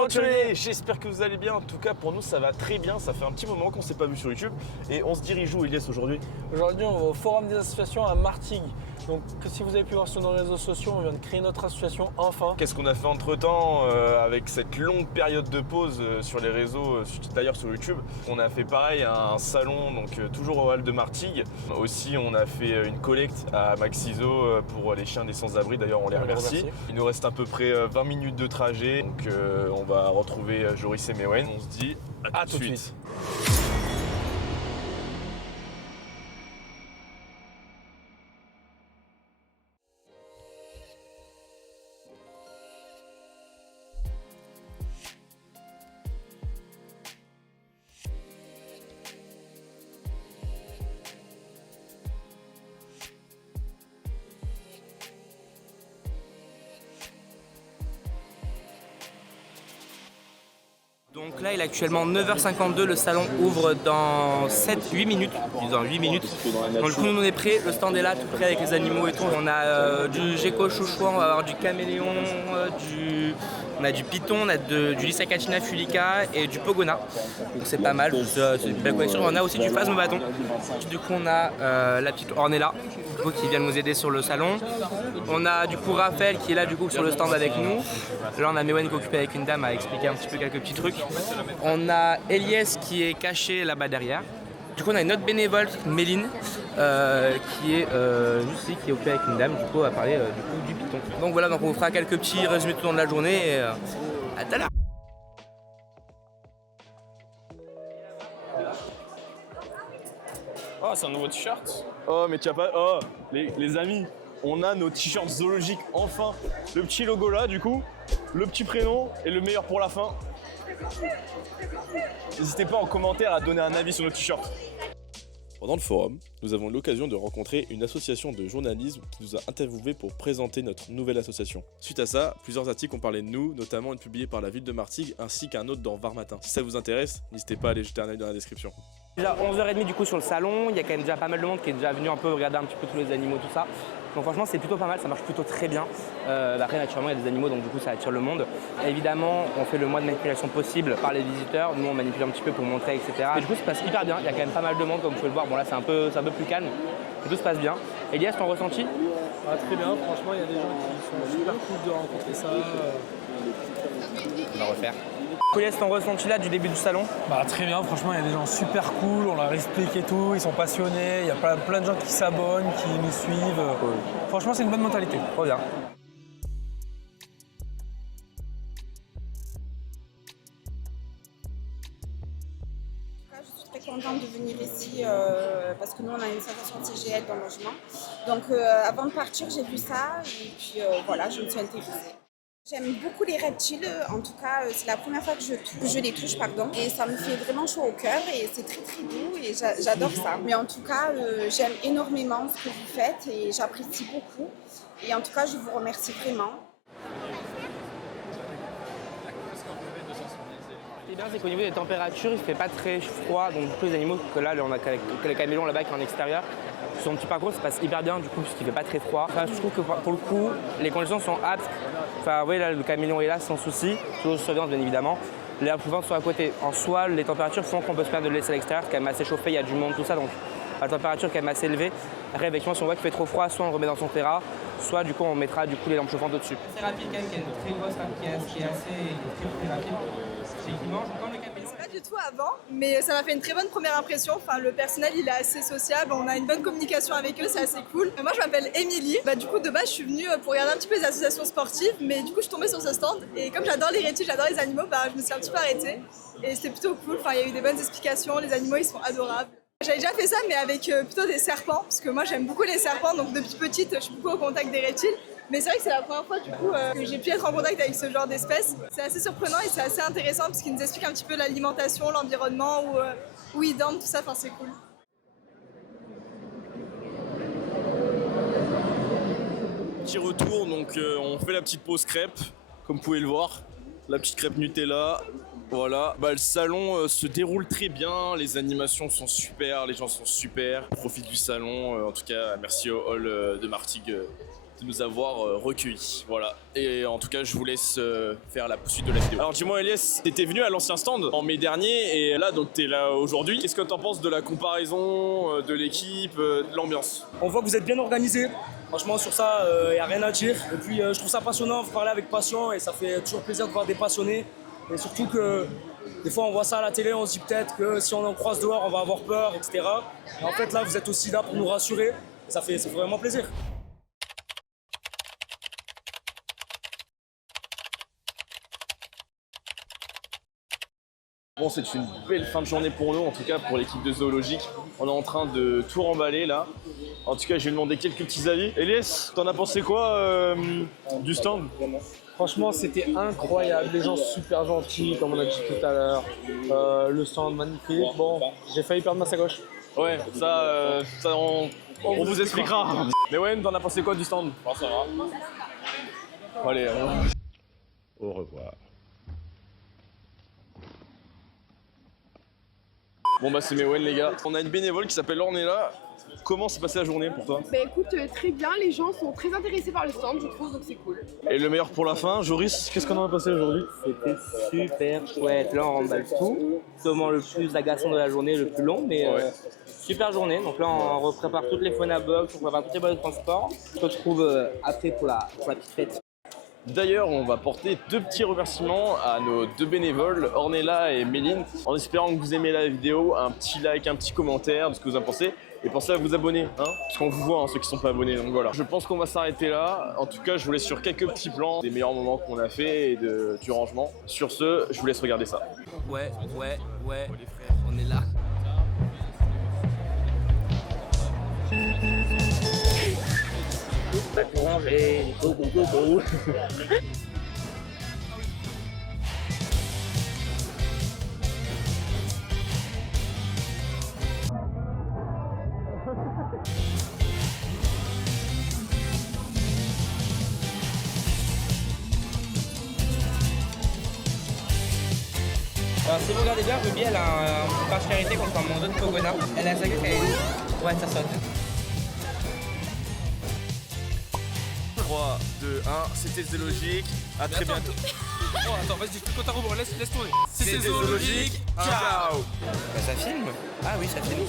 Hello Tchoué, j'espère que vous allez bien. En tout cas pour nous ça va très bien, ça fait un petit moment qu'on s'est pas vu sur YouTube. Et on se dirige où Elias aujourd'hui? Aujourd'hui on va au Forum des associations à Martigues. Donc si vous avez pu voir sur nos réseaux sociaux, on vient de créer notre association enfin. Qu'est-ce qu'on a fait entre temps avec cette longue période de pause sur les réseaux, d'ailleurs sur YouTube? On a fait pareil un salon, donc toujours au Hall de Martigues. Aussi on a fait une collecte à Maxiso pour les chiens des sans-abri, d'ailleurs on les remercie. Il nous reste à peu près 20 minutes de trajet, donc on va retrouver Joris et Mewen. On se dit à tout de suite. Donc là il est actuellement 9h52, le salon ouvre dans 7-8 minutes, dans 8 minutes. Donc du coup nous on est prêts, le stand est là tout prêt avec les animaux et tout. On a du gecko chouchoua, on va avoir du caméléon, on a du python, on a du Lysacachina fulica et du pogona. Donc c'est pas mal, c'est une belle collection. On a aussi du phasme bâton. Du coup on a la petite Ornella qui vient nous aider sur le salon. On a du coup Raphaël qui est là du coup sur le stand avec nous. Là on a Mewen qui est occupé avec une dame à expliquer un petit peu quelques petits trucs. On a Elias qui est caché là-bas derrière. Du coup on a une autre bénévole, Méline, qui est juste ici, qui est occupée avec une dame, du coup à parler du python. Donc voilà, donc on vous fera quelques petits résumés tout au long de la journée et à tout à l'heure. Oh c'est un nouveau t-shirt. Oh mais tu as pas... Oh les amis, on a nos t-shirts zoologiques enfin. Le petit logo là du coup, le petit prénom et le meilleur pour la fin. N'hésitez pas en commentaire à donner un avis sur nos t-shirts. Pendant le forum, nous avons eu l'occasion de rencontrer une association de journalisme qui nous a interviewés pour présenter notre nouvelle association. Suite à ça, plusieurs articles ont parlé de nous, notamment une publiée par la ville de Martigues ainsi qu'un autre dans Var Matin. Si ça vous intéresse, n'hésitez pas à aller jeter un œil dans la description. Déjà 11h30 du coup sur le salon, il y a quand même déjà pas mal de monde qui est déjà venu un peu regarder un petit peu tous les animaux, tout ça. Donc franchement c'est plutôt pas mal, ça marche plutôt très bien. Après naturellement il y a des animaux donc du coup ça attire le monde. Évidemment on fait le moins de manipulation possible par les visiteurs, nous on manipule un petit peu pour montrer etc. Et du coup ça se passe hyper bien, il y a quand même pas mal de monde comme vous pouvez le voir, bon là c'est un peu plus calme, mais tout se passe bien. Elias, ton ressenti? Très bien, franchement il y a des gens qui sont super cool de rencontrer ça. On va refaire. Elias, ton ressenti là du début du salon? Très bien, franchement il y a des gens super cool, on leur explique et tout, ils sont passionnés, il y a plein de gens qui s'abonnent, qui nous suivent. Cool. Franchement c'est une bonne mentalité. Trop bien. Je suis très contente de venir ici parce que nous on a une sensation de CGL dans le logement. Donc avant de partir j'ai vu ça et puis voilà, je me suis intéressée. J'aime beaucoup les reptiles, en tout cas c'est la première fois que je les touche et ça me fait vraiment chaud au cœur et c'est très très doux et j'adore ça. Mais en tout cas j'aime énormément ce que vous faites et j'apprécie beaucoup et en tout cas je vous remercie vraiment. Ce qui est bien, c'est qu'au niveau des températures, il ne fait pas très froid. Donc, du coup, les animaux, que là, on a le caméléon là-bas qui est en extérieur, sur son petit parcours, ça se passe hyper bien, du coup, puisqu'il ne fait pas très froid. Enfin, je trouve que pour le coup, les conditions sont aptes. Enfin, vous voyez, là, le caméléon est là sans souci, toujours sous surveillance, bien évidemment. Les pouvoirs sont à côté. En soi, les températures font qu'on peut se permettre de le laisser à l'extérieur, c'est quand même assez chauffé, il y a du monde, tout ça. Donc, la température est quand même assez élevée. Après, effectivement, si on voit qu'il fait trop froid, soit on le remet dans son terrain, soit du coup, on mettra du coup les lampes chauffantes au-dessus. C'est rapide, quand même, il y a une très grosse rampe qui est assez très rapide. Pas du tout avant, mais ça m'a fait une très bonne première impression. Enfin, le personnel il est assez sociable, on a une bonne communication avec eux, c'est assez cool. Moi je m'appelle Émilie, du coup de base je suis venue pour regarder un petit peu les associations sportives, mais du coup je suis tombée sur ce stand et comme j'adore les reptiles, j'adore les animaux, je me suis un petit peu arrêtée et c'était plutôt cool. Enfin, il y a eu des bonnes explications, les animaux ils sont adorables. J'avais déjà fait ça mais avec plutôt des serpents, parce que moi j'aime beaucoup les serpents, donc depuis petite je suis beaucoup au contact des reptiles. Mais c'est vrai que c'est la première fois du coup que j'ai pu être en contact avec ce genre d'espèces. C'est assez surprenant et c'est assez intéressant parce qu'il nous explique un petit peu l'alimentation, l'environnement, où ils dorment, tout ça, enfin c'est cool. Petit retour, donc on fait la petite pause crêpe, comme vous pouvez le voir. La petite crêpe Nutella. Voilà, le salon se déroule très bien, les animations sont super, les gens sont super. On profite du salon, en tout cas merci au hall de Martigues de nous avoir recueillis. Voilà. Et en tout cas, je vous laisse faire la suite de la vidéo. Alors dis-moi Elias, t'étais venu à l'ancien stand en mai dernier et là donc t'es là aujourd'hui. Qu'est-ce que t'en penses de la comparaison, de l'équipe, de l'ambiance? On voit que vous êtes bien organisé. Franchement, sur ça, il n'y a rien à dire. Et puis, je trouve ça passionnant, vous parlez avec passion et ça fait toujours plaisir de voir des passionnés. Et surtout que des fois, on voit ça à la télé, on se dit peut-être que si on en croise dehors, on va avoir peur, etc. Et en fait, là, vous êtes aussi là pour nous rassurer. Et ça fait vraiment plaisir. Bon, c'est une belle fin de journée pour nous, en tout cas pour l'équipe de Zoologique. On est en train de tout remballer là. En tout cas, je vais demander quelques petits avis. Elias, t'en as pensé quoi du stand? Franchement, c'était incroyable. Les gens super gentils, comme on a dit tout à l'heure. Le stand magnifique. Bon, j'ai failli perdre ma sacoche. Ouais, ça on vous expliquera. Mais ouais, t'en as pensé quoi du stand? Ça va. Allez, Au revoir. bon bah c'est Mewen les gars. On a une bénévole qui s'appelle Ornella. Comment s'est passée la journée pour toi? Bah écoute, très bien, les gens sont très intéressés par le stand, je trouve, donc c'est cool. Et le meilleur pour la fin, Joris, qu'est-ce qu'on en a passé aujourd'hui? C'était super chouette. Là, on remballe tout. C'est au moment le plus agaçant de la journée, le plus long, mais super journée. Donc là, on reprépare toutes les fauna box, on prépare toutes les boîtes de transport. On se retrouve après pour la petite fête. D'ailleurs, on va porter deux petits remerciements à nos deux bénévoles, Ornella et Méline, en espérant que vous aimez la vidéo, un petit like, un petit commentaire de ce que vous en pensez. Et pensez à vous abonner, hein, parce qu'on vous voit, hein, ceux qui ne sont pas abonnés, donc voilà. Je pense qu'on va s'arrêter là. En tout cas, je vous laisse sur quelques petits plans des meilleurs moments qu'on a fait et du rangement. Sur ce, je vous laisse regarder ça. Ouais, on est là. Pas tout ranger, go. Alors si vous regardez bien, Ruby elle a une particularité contre un monde de Pogona. Elle a sa gueule, elle est... Ouais, ça sonne. 3, 2, 1, c'était Zoologique. À très bientôt. Oh, attends, vas-y, compte à rebours, laisse tourner. C'était Zoologique. Ciao. Bah, ça filme. Ah oui, ça filme.